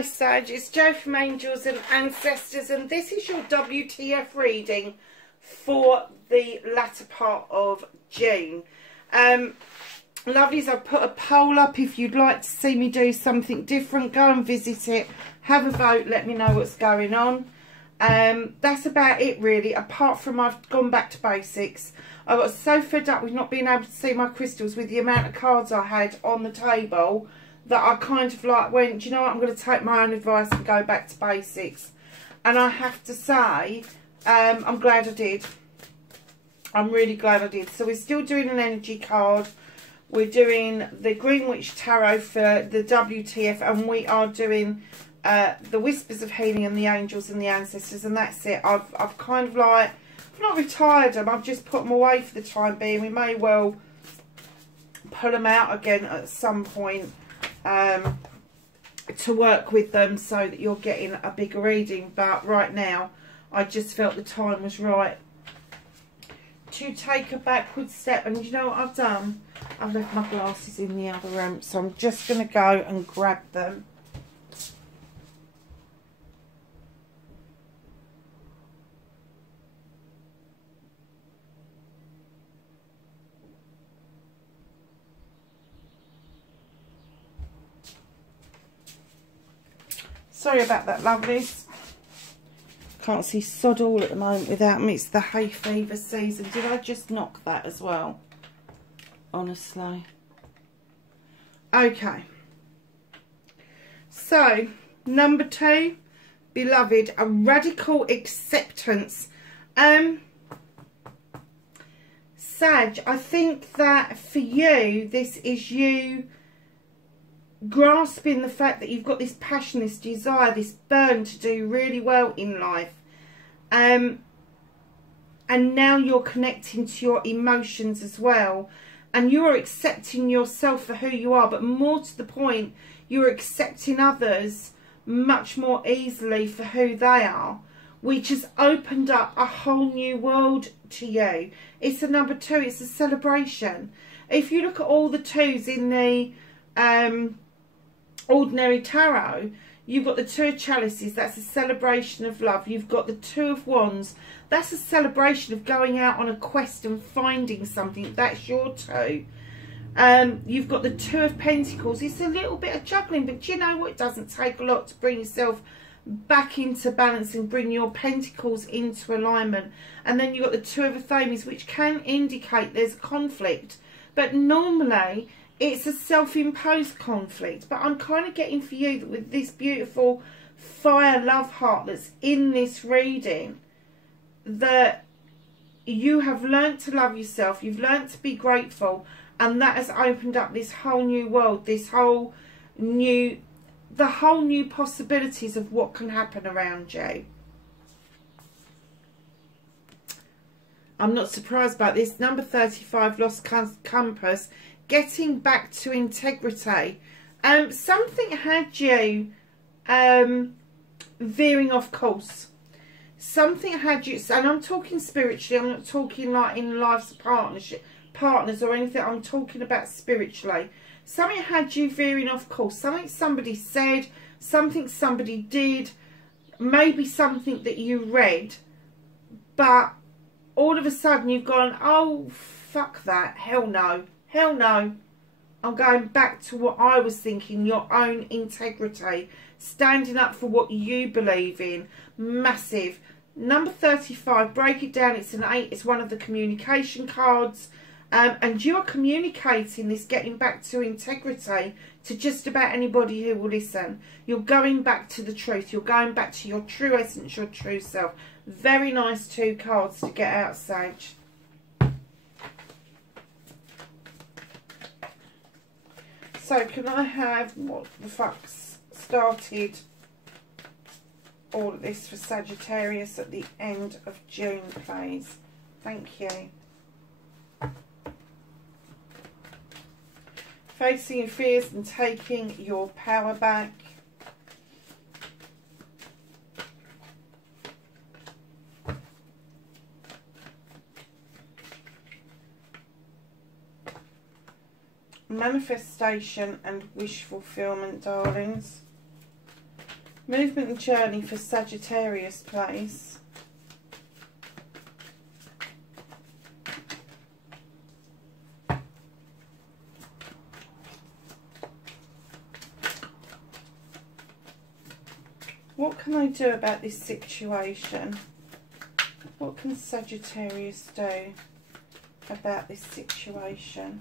Hi Sag, it's Jo from Angels and Ancestors, and this is your WTF reading for the latter part of June. Lovelies, I've put a poll up. If you'd like to see me do something different, go and visit it, have a vote, let me know what's going on. That's about it really, apart from I've gone back to basics. I got so fed up with not being able to see my crystals with the amount of cards I had on the table that I kind of like went, do you know what, I'm going to take my own advice and go back to basics. And I have to say, I'm glad I did. I'm really glad I did. So we're still doing an energy card. We're doing the Green Witch Tarot for the WTF, and we are doing the Whispers of Healing and the Angels and the Ancestors, and that's it. I've kind of like, I've not retired them, I've just put them away for the time being. We may well pull them out again at some point to work with them so that you're getting a bigger reading, but right now I just felt the time was right to take a backward step. And you know what I've done? I've left my glasses in the other room, so I'm just going to go and grab them. Sorry about that, lovelies. Can't see sod all at the moment without me. It's the hay fever season. Did I just knock that as well? Honestly. Okay. So, number 2, beloved, a radical acceptance. Sag, I think that for you, this is you grasping the fact that you've got this passion, this desire, this burn to do really well in life, and now you're connecting to your emotions as well, and you're accepting yourself for who you are, but more to the point, you're accepting others much more easily for who they are, which has opened up a whole new world to you. It's a number 2, it's a celebration. If you look at all the 2s in the ordinary tarot, you've got the 2 of chalices, that's a celebration of love. You've got the 2 of wands, that's a celebration of going out on a quest and finding something, that's your 2. You've got the 2 of pentacles, it's a little bit of juggling, but you know what, it doesn't take a lot to bring yourself back into balance and bring your pentacles into alignment. And then you've got the 2 of Athames, which can indicate there's conflict, but normally it's a self-imposed conflict. But I'm kind of getting for you that with this beautiful fire love heart that's in this reading, that you have learnt to love yourself, you've learnt to be grateful, and that has opened up this whole new world, this whole new, the whole new possibilities of what can happen around you. I'm not surprised about this. Number 35, lost compass. Getting back to integrity. Something had you veering off course. Something had you, and I'm talking spiritually, I'm not talking like in life's partners or anything, I'm talking about spiritually. Something had you veering off course. Something somebody said, something somebody did, maybe something that you read, but all of a sudden you've gone, oh, fuck that, hell no. Hell no, I'm going back to what I was thinking, your own integrity, standing up for what you believe in. Massive. Number 35, break it down, it's an 8, it's one of the communication cards, and you are communicating this getting back to integrity to just about anybody who will listen. You're going back to the truth, you're going back to your true essence, your true self. Very nice 2 cards to get out, Sage. So can I have what the fuck's started all of this for Sagittarius at the end of June, please? Thank you. Facing your fears and taking your power back. Manifestation and wish fulfillment, darlings. Movement and journey for Sagittarius, please. What can I do about this situation? What can Sagittarius do about this situation?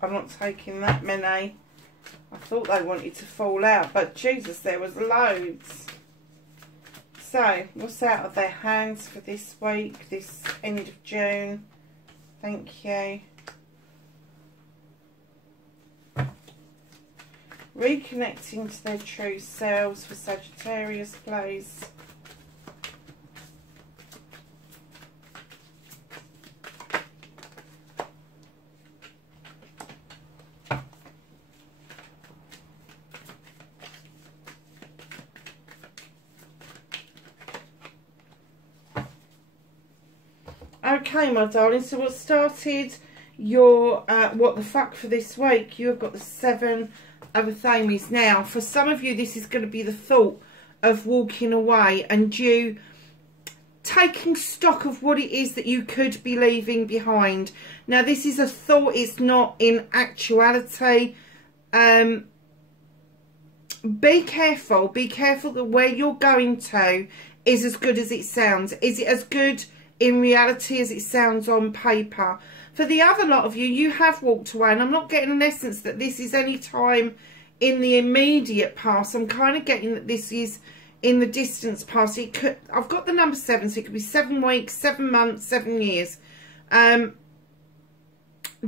I'm not taking that many. I thought they wanted to fall out, but Jesus, there was loads. So, what's out of their hands for this week, this end of June? Thank you. Reconnecting to their true selves for Sagittarius, please. Okay, my darling, so what started your what the fuck for this week, you have got the 7 of Athames. Now, for some of you, this is going to be the thought of walking away and you taking stock of what it is that you could be leaving behind. Now, this is a thought, it's not in actuality. Be careful that where you're going to is as good as it sounds. Is it as good in reality as it sounds on paper? For the other lot of you, you have walked away, and I'm not getting an essence that this is any time in the immediate past. I'm kind of getting that this is in the distance past. It could, I've got the number 7, so it could be 7 weeks, 7 months, 7 years.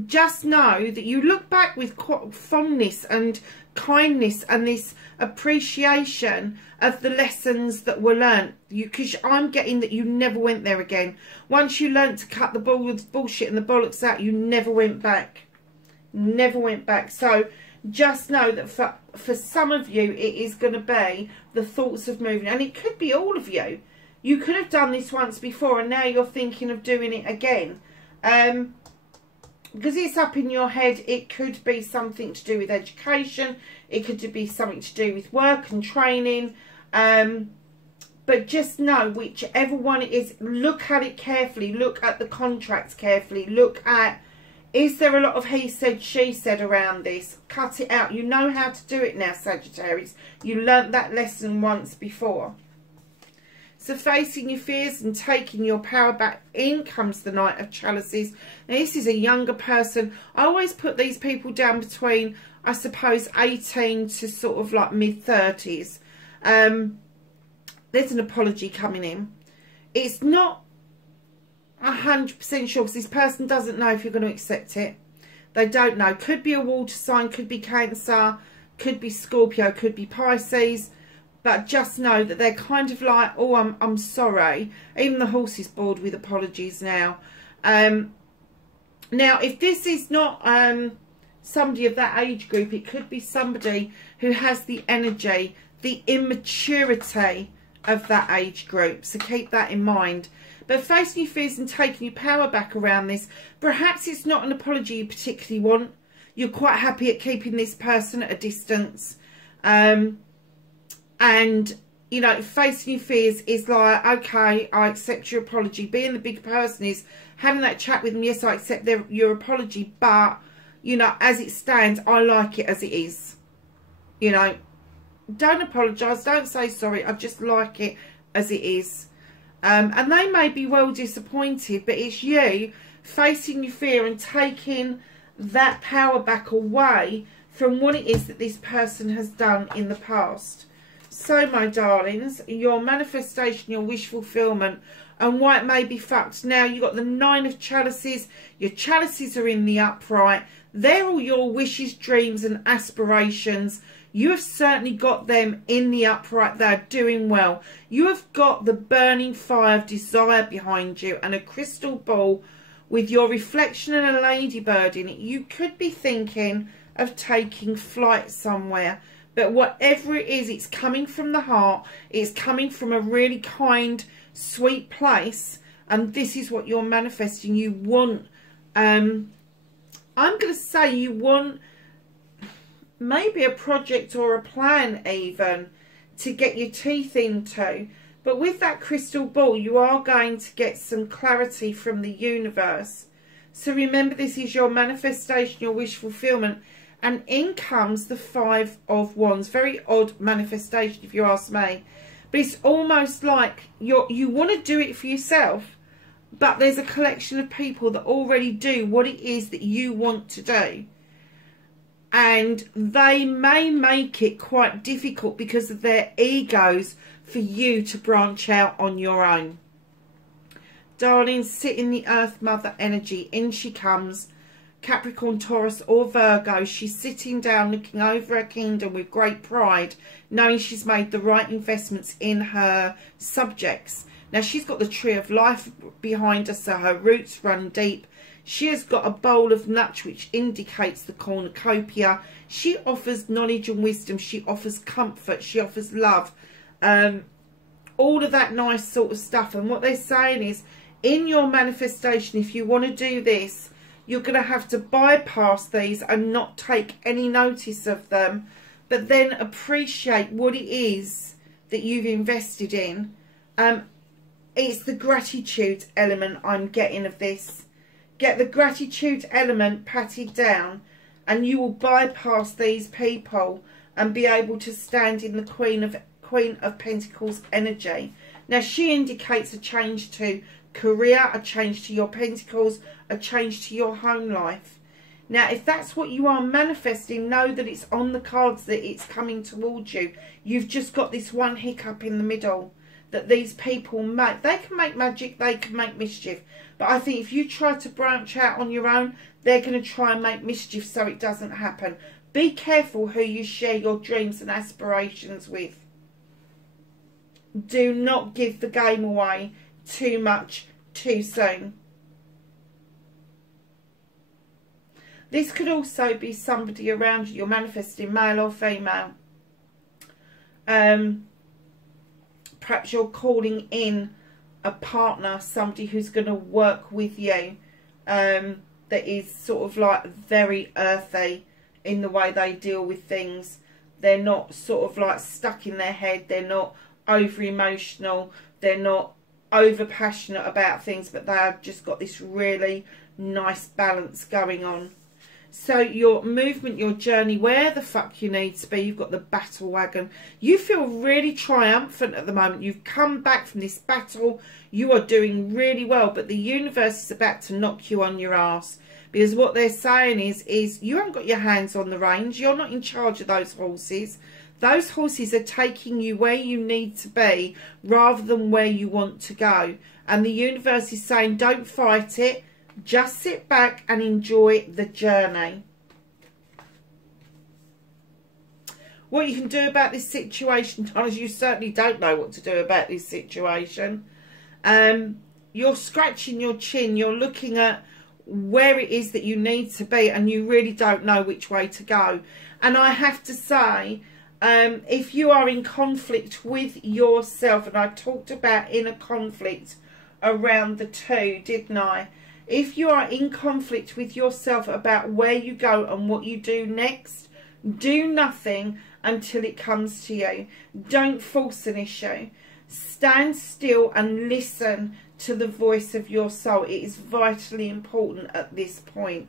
Just know that you look back with fondness and kindness and this appreciation of the lessons that were learnt. Because I'm getting that you never went there again. Once you learnt to cut the bullshit and the bollocks out, you never went back. Never went back. So just know that for some of you, it is going to be the thoughts of moving. And it could be all of you. You could have done this once before and now you're thinking of doing it again. Because it's up in your head, it could be something to do with education. It could be something to do with work and training. But just know, whichever one it is, look at it carefully. Look at the contracts carefully. Look at, is there a lot of he said, she said around this? Cut it out. You know how to do it now, Sagittarius. You learnt that lesson once before. So facing your fears and taking your power back, in comes the Knight of Chalices. Now this is a younger person. I always put these people down between, I suppose, 18 to sort of like mid-30s. There's an apology coming in. It's not 100% sure because this person doesn't know if you're going to accept it. They don't know. Could be a water sign, could be Cancer, could be Scorpio, could be Pisces. But just know that they're kind of like, oh, I'm sorry. Even the horse is bored with apologies now. Now, if this is not somebody of that age group, it could be somebody who has the energy, the immaturity of that age group. So keep that in mind. But facing your fears and taking your power back around this, perhaps it's not an apology you particularly want. You're quite happy at keeping this person at a distance. And, you know, facing your fears is like, okay, I accept your apology. Being the big person is having that chat with them. Yes, I accept your apology. But, you know, as it stands, I like it as it is. You know, don't apologise. Don't say sorry. I just like it as it is. And they may be well disappointed. But it's you facing your fear and taking that power back away from what it is that this person has done in the past. So, my darlings, your manifestation, your wish fulfillment, and why it may be fucked. Now, you've got the 9 of Chalices. Your chalices are in the upright. They're all your wishes, dreams, and aspirations. You have certainly got them in the upright. They're doing well. You have got the burning fire of desire behind you and a crystal ball with your reflection and a ladybird in it. You could be thinking of taking flight somewhere. But whatever it is, it's coming from the heart. It's coming from a really kind, sweet place. And this is what you're manifesting. You want, I'm going to say you want maybe a project or a plan even to get your teeth into. But with that crystal ball, you are going to get some clarity from the universe. So remember, this is your manifestation, your wish fulfillment. And in comes the Five of Wands. Very odd manifestation, if you ask me. But it's almost like you want to do it for yourself, but there's a collection of people that already do what it is that you want to do. And they may make it quite difficult because of their egos for you to branch out on your own. Darling, sit in the Earth Mother energy. In she comes. Capricorn, Taurus or Virgo. She's sitting down looking over her kingdom with great pride, knowing she's made the right investments in her subjects. Now she's got the tree of life behind her, so her roots run deep. She has got a bowl of nuts which indicates the cornucopia. She offers knowledge and wisdom. She offers comfort. She offers love. All of that nice sort of stuff. And what they're saying is, in your manifestation, if you want to do this, you're going to have to bypass these and not take any notice of them, but then appreciate what it is that you've invested in. It's the gratitude element I'm getting of this. Get the gratitude element patted down and you will bypass these people and be able to stand in the Queen of Pentacles energy. Now she indicates a change to career, a change to your pentacles, a change to your home life. Now if that's what you are manifesting, know that it's on the cards, that it's coming towards you. You've just got this one hiccup in the middle that these people make. They can make magic, they can make mischief, but I think if you try to branch out on your own, they're going to try and make mischief so it doesn't happen. Be careful who you share your dreams and aspirations with. Do not give the game away too much too soon. This could also be somebody around you. You're manifesting, male or female. Perhaps you're calling in a partner, somebody who's going to work with you, that is sort of like very earthy in the way they deal with things. They're not sort of like stuck in their head. They're not over emotional. They're not over passionate about things, but they have just got this really nice balance going on. So your movement, your journey, where the fuck you need to be. You've got the battle wagon. You feel really triumphant at the moment. You've come back from this battle. You are doing really well, but the universe is about to knock you on your ass, because what they're saying is you haven't got your hands on the reins. You're not in charge of those horses. Those horses are taking you where you need to be rather than where you want to go. And the universe is saying, don't fight it. Just sit back and enjoy the journey. What you can do about this situation, Thomas, you certainly don't know what to do about this situation. You're scratching your chin. You're looking at where it is that you need to be, and you really don't know which way to go. And I have to say, if you are in conflict with yourself, and I talked about inner conflict around the two, didn't I? If you are in conflict with yourself about where you go and what you do next, do nothing until it comes to you. Don't force an issue. Stand still and listen to the voice of your soul. It is vitally important at this point.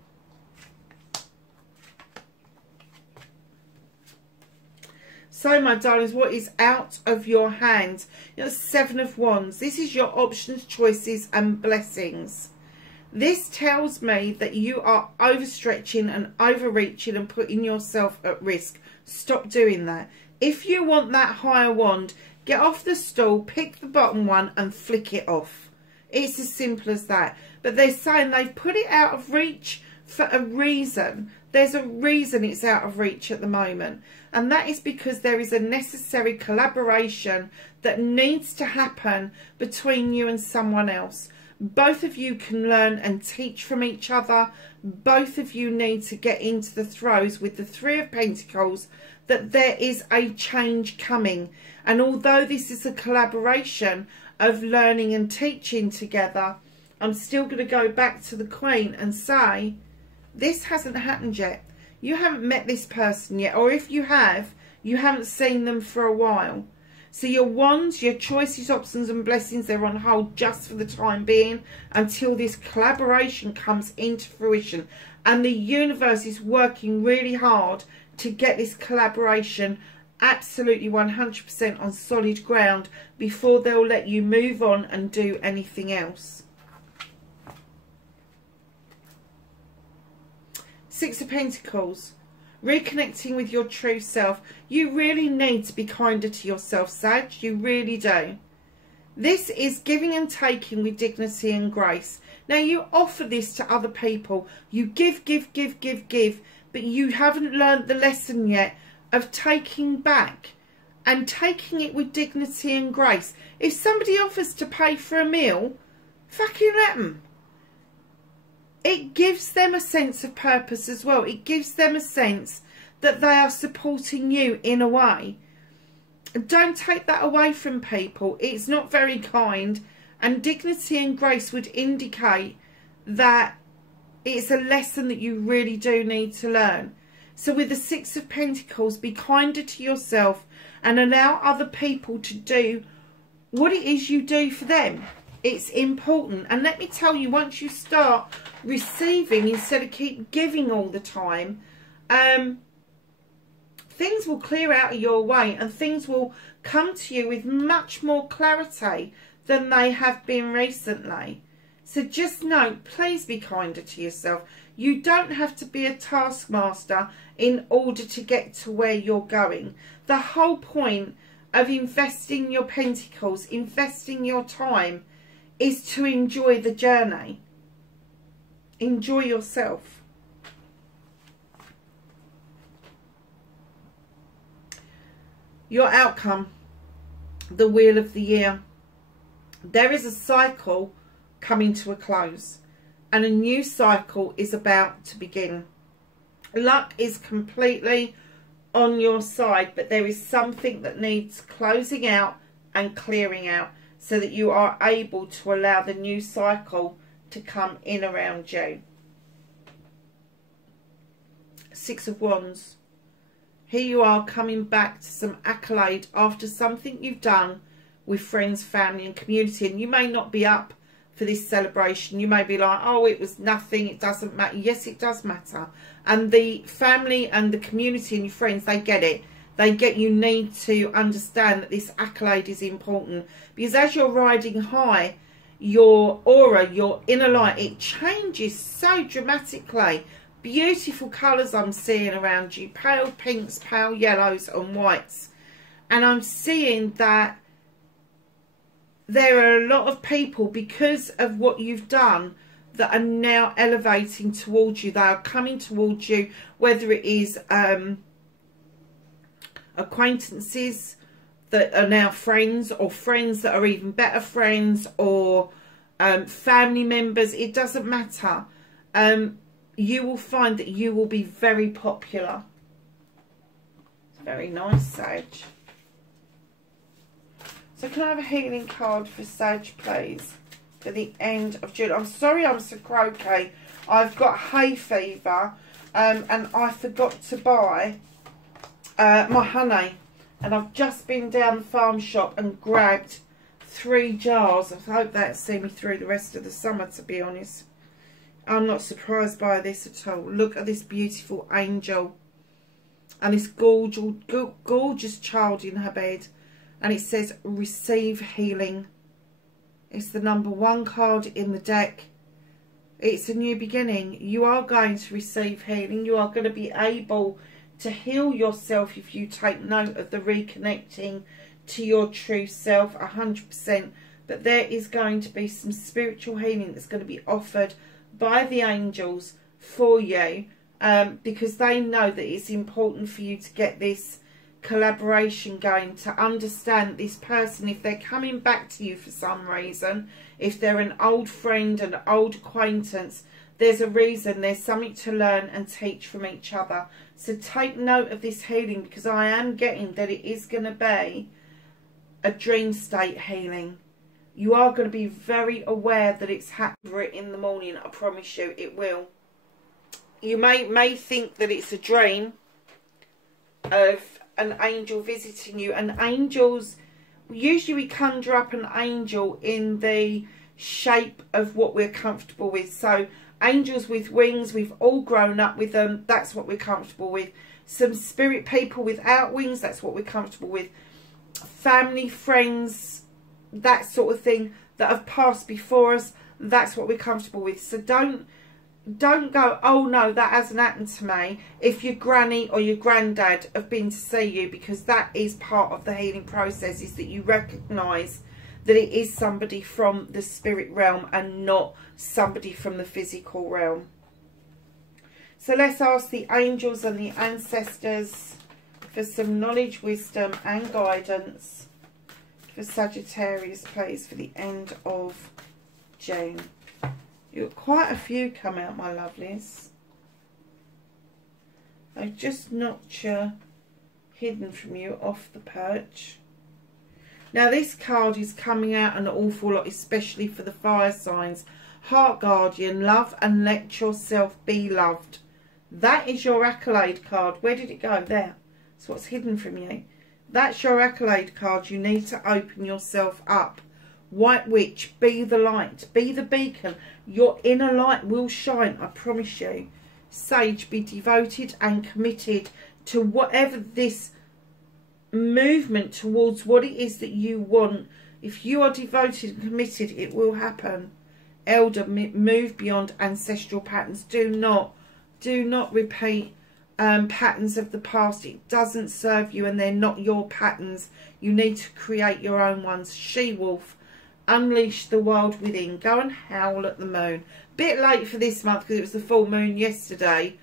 So, my darlings, what is out of your hands? You're Seven of Wands. This is your options, choices, and blessings. This tells me that you are overstretching and overreaching and putting yourself at risk. Stop doing that. If you want that higher wand, get off the stool, pick the bottom one and flick it off. It's as simple as that. But they're saying they've put it out of reach for a reason. There's a reason it's out of reach at the moment, and that is because there is a necessary collaboration that needs to happen between you and someone else. Both of you can learn and teach from each other. Both of you need to get into the throes with the Three of Pentacles that there is a change coming. And although this is a collaboration of learning and teaching together, I'm still going to go back to the Queen and say, this hasn't happened yet. You haven't met this person yet, or if you have, you haven't seen them for a while. So your wands, your choices, options and blessings, they're on hold just for the time being until this collaboration comes into fruition. And the universe is working really hard to get this collaboration absolutely 100% on solid ground before they'll let you move on and do anything else. Six of Pentacles. Reconnecting with your true self. You really need to be kinder to yourself, Sag. You really do. This is giving and taking with dignity and grace. Now, you offer this to other people. You give, but you haven't learned the lesson yet of taking back and taking it with dignity and grace. If somebody offers to pay for a meal, fucking let them. It gives them a sense of purpose as well. It gives them a sense that they are supporting you in a way. Don't take that away from people. It's not very kind. And dignity and grace would indicate that it's a lesson that you really do need to learn. So with the Six of Pentacles, be kinder to yourself and allow other people to do what it is you do for them. It's important. And let me tell you, once you start receiving instead of keep giving all the time, things will clear out of your way and things will come to you with much more clarity than they have been recently. So just know, please be kinder to yourself. You don't have to be a taskmaster in order to get to where you're going. The whole point of investing your pentacles, investing your time, is to enjoy the journey. Enjoy yourself. Your outcome, the Wheel of the Year. There is a cycle coming to a close and a new cycle is about to begin. Luck is completely on your side, but there is something that needs closing out and clearing out so that you are able to allow the new cycle to come in around you. Six of Wands. Here you are coming back to some accolade after something you've done with friends, family and community. And you may not be up for this celebration. You may be like, oh, it was nothing, it doesn't matter. Yes, it does matter. And the family and the community and your friends, they get it. They get you need to understand that this accolade is important. Because as you're riding high, your aura, your inner light, it changes so dramatically. Beautiful colours I'm seeing around you. Pale pinks, pale yellows and whites. And I'm seeing that there are a lot of people, because of what you've done, that are now elevating towards you. They are coming towards you, whether it is acquaintances that are now friends, or friends that are even better friends, or family members. It doesn't matter. You will find that you will be very popular. It's very nice, Sage. So can I have a healing card for Sage, please, for the end of June? I'm sorry I'm so croaky. I've got hay fever and I forgot to buy my honey. And I've just been down the farm shop and grabbed 3 jars. I hope that'll see me through the rest of the summer, to be honest. I'm not surprised by this at all. Look at this beautiful angel. And this gorgeous child in her bed. And it says, receive healing. It's the number 1 card in the deck. It's a new beginning. You are going to receive healing. You are going to be able to heal yourself if you take note of the reconnecting to your true self 100%. But there is going to be some spiritual healing that's going to be offered by the angels for you, because they know that it's important for you to get this collaboration going, to understand this person, if they're coming back to you for some reason, if they're an old friend, an old acquaintance, there's a reason, there's something to learn and teach from each other. So take note of this healing, because I am getting that it is going to be a dream state healing. You are going to be very aware that it's happening in the morning. I promise you it will. You may think that it's a dream of an angel visiting you. And angels, usually we conjure up an angel in the shape of what we're comfortable with. So angels with wings, we've all grown up with them. That's what we're comfortable with. Some spirit people without wings, that's what we're comfortable with. Family, friends, that sort of thing that have passed before us, that's what we're comfortable with. So don't go, oh no, that hasn't happened to me, if your granny or your granddad have been to see you, because that is part of the healing process, is that you recognise that it is somebody from the spirit realm and not somebody from the physical realm. So let's ask the angels and the ancestors for some knowledge, wisdom and guidance for Sagittarius, please, for the end of June. You've got quite a few come out, my lovelies. I've just knocked you hidden from you off the perch. Now this card is coming out an awful lot, especially for the fire signs. Heart Guardian, love and let yourself be loved. That is your accolade card. Where did it go? There. That's what's hidden from you. That's your accolade card. You need to open yourself up. White Witch, be the light, be the beacon. Your inner light will shine, I promise you. Sage, be devoted and committed to whatever this movement towards what it is that you want. If you are devoted and committed, it will happen. Elder, move beyond ancestral patterns. Do not repeat patterns of the past. It doesn't serve you and they're not your patterns. You need to create your own ones. She-wolf, unleash the wild within. Go and howl at the moon. Bit late for this month because it was the full moon yesterday,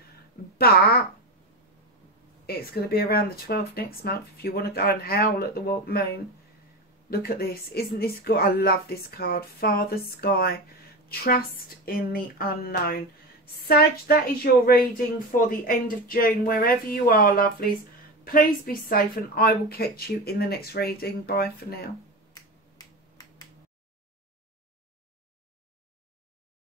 but it's going to be around the 12th next month if you want to go and howl at the moon. Look at this. Isn't this good? I love this card. Father Sky. Trust in the unknown. Sag, that is your reading for the end of June. Wherever you are, lovelies, please be safe and I will catch you in the next reading. Bye for now.